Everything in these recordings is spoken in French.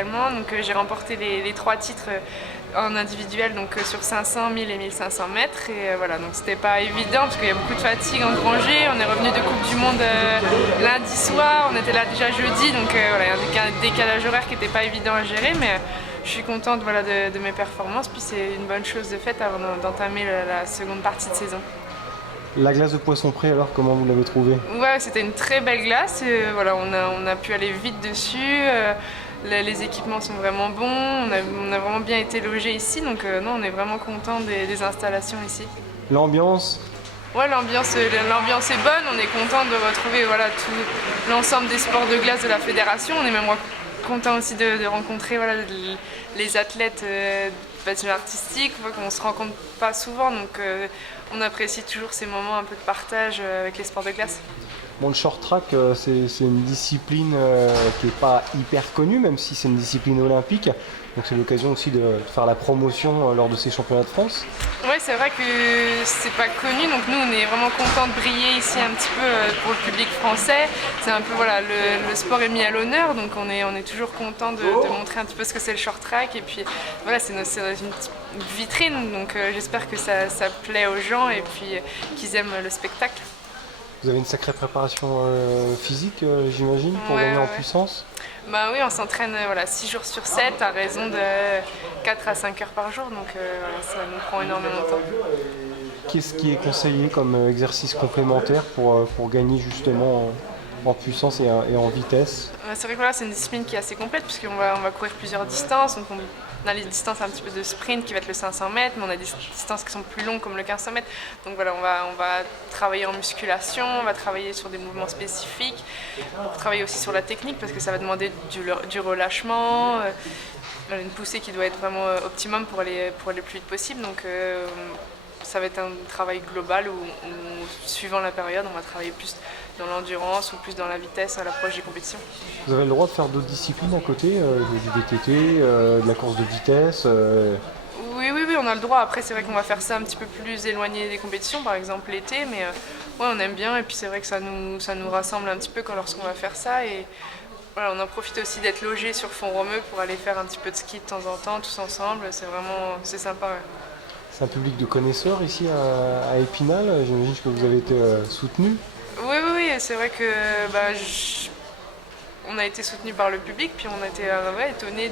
également. Donc j'ai remporté les 3 titres en individuel, donc sur 500, 1000 et 1500 mètres. Et voilà, donc c'était pas évident parce qu'il y a beaucoup de fatigue engrangée. On est revenu de Coupe du Monde lundi soir, on était là déjà jeudi, donc voilà, il y a un décalage horaire qui n'était pas évident à gérer, mais je suis contente voilà, de mes performances. Puis c'est une bonne chose de faite avant d'entamer la seconde partie de saison. La glace de Poisson-Pré, alors, comment vous l'avez trouvée? Ouais, c'était une très belle glace. Voilà, on a pu aller vite dessus. Les équipements sont vraiment bons. On a vraiment bien été logés ici. Donc non, on est vraiment content des installations ici. L'ambiance? Ouais, l'ambiance est bonne. On est content de retrouver voilà, tout l'ensemble des sports de glace de la fédération. On est même content aussi de rencontrer voilà, les athlètes de patinage artistique qu'on ne se rencontre pas souvent. Donc on apprécie toujours ces moments un peu de partage avec les sports de glace. Bon, le short track, c'est une discipline qui n'est pas hyper connue, même si c'est une discipline olympique. Donc c'est l'occasion aussi de faire la promotion lors de ces championnats de France. Oui, c'est vrai que c'est pas connu, donc nous on est vraiment contents de briller ici un petit peu pour le public français. C'est un peu voilà, le sport est mis à l'honneur, donc on est toujours content de montrer un petit peu ce que c'est le short track. Et puis voilà, c'est une petite vitrine, donc j'espère que ça plaît aux gens et puis qu'ils aiment le spectacle. Vous avez une sacrée préparation physique, j'imagine, pour gagner en puissance? Bah oui, on s'entraîne voilà, 6 jours sur 7 à raison de 4 à 5 heures par jour, donc voilà, ça nous prend énormément de temps. Qu'est-ce qui est conseillé comme exercice complémentaire pour gagner justement en puissance et en vitesse? C'est vrai que voilà, c'est une discipline qui est assez complète puisqu'on va courir plusieurs distances. Donc on a les distances un petit peu de sprint qui va être le 500 mètres, mais on a des distances qui sont plus longues comme le 1500 mètres. Donc voilà, on va travailler en musculation, on va travailler sur des mouvements spécifiques, pour travailler aussi sur la technique parce que ça va demander du relâchement, une poussée qui doit être vraiment optimum pour aller plus vite possible. Donc ça va être un travail global où, suivant la période, on va travailler plus dans l'endurance ou plus dans la vitesse à l'approche des compétitions. Vous avez le droit de faire d'autres disciplines à côté, du VTT, de la course de vitesse Oui, on a le droit. Après, c'est vrai qu'on va faire ça un petit peu plus éloigné des compétitions, par exemple l'été, mais ouais, on aime bien. Et puis c'est vrai que ça nous rassemble un petit peu lorsqu'on va faire ça. Et voilà, on en profite aussi d'être logés sur Font-Romeu pour aller faire un petit peu de ski de temps en temps, tous ensemble. C'est sympa. Ouais. C'est un public de connaisseurs ici à Épinal. J'imagine que vous avez été soutenu. Oui, c'est vrai que on a été soutenu par le public, puis on a été étonnés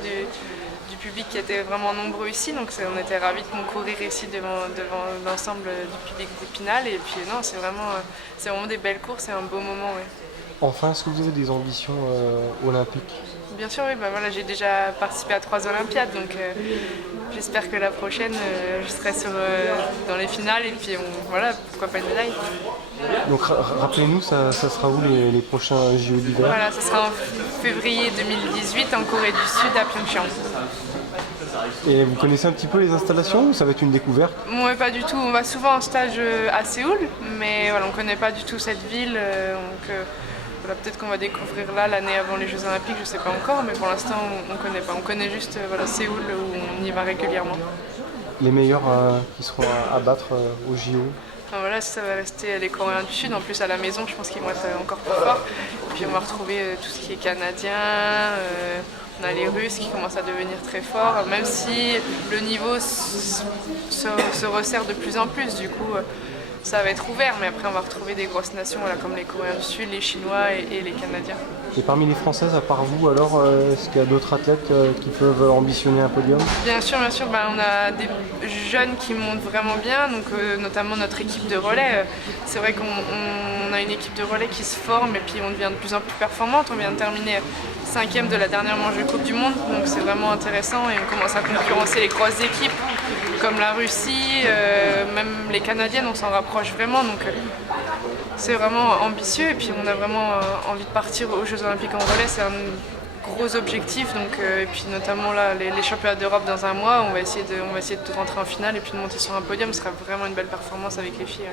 du public qui était vraiment nombreux ici. Donc on était ravis de concourir ici devant l'ensemble du public d'Épinal. Et puis non, c'est vraiment des belles courses et un beau moment. Ouais. Enfin, est-ce que vous avez des ambitions olympiques? Bien sûr, oui. Voilà, j'ai déjà participé à 3 Olympiades, donc j'espère que la prochaine, je serai dans les finales et puis voilà, pourquoi pas une médaille. Donc rappelez-nous, ça sera où les prochains JO d'hiver? Voilà, ça sera en février 2018 en Corée du Sud à Pyeongchang. Et vous connaissez un petit peu les installations ou ça va être une découverte? Moi, pas du tout. On va souvent en stage à Séoul, mais voilà, on ne connaît pas du tout cette ville. Donc voilà, peut-être qu'on va découvrir là l'année avant les Jeux Olympiques, je ne sais pas encore, mais pour l'instant on ne connaît pas. On connaît juste voilà, Séoul où on y va régulièrement. Les meilleurs qui seront à battre aux JO? Enfin, voilà, ça va rester les Coréens du Sud. En plus, à la maison, je pense qu'ils vont être encore plus forts. Et puis on va retrouver tout ce qui est canadien. On a les Russes qui commencent à devenir très forts, même si le niveau se resserre de plus en plus. Du coup, ça va être ouvert, mais après on va retrouver des grosses nations voilà, comme les Coréens du Sud, les Chinois et les Canadiens. Et parmi les Françaises, à part vous, alors, est-ce qu'il y a d'autres athlètes qui peuvent ambitionner un podium? Bien sûr, on a des jeunes qui montent vraiment bien, donc notamment notre équipe de relais. C'est vrai qu'on a une équipe de relais qui se forme et puis on devient de plus en plus performante. On vient de terminer 5e de la dernière manche de Coupe du Monde, donc c'est vraiment intéressant et on commence à concurrencer les grosses équipes comme la Russie, même les Canadiennes, on s'en rapproche vraiment. Donc c'est vraiment ambitieux et puis on a vraiment envie de partir aux Jeux Olympiques en relais. C'est un gros objectif, donc, et puis notamment là, les championnats d'Europe dans un mois, on va essayer de rentrer en finale et puis de monter sur un podium. Ce sera vraiment une belle performance avec les filles.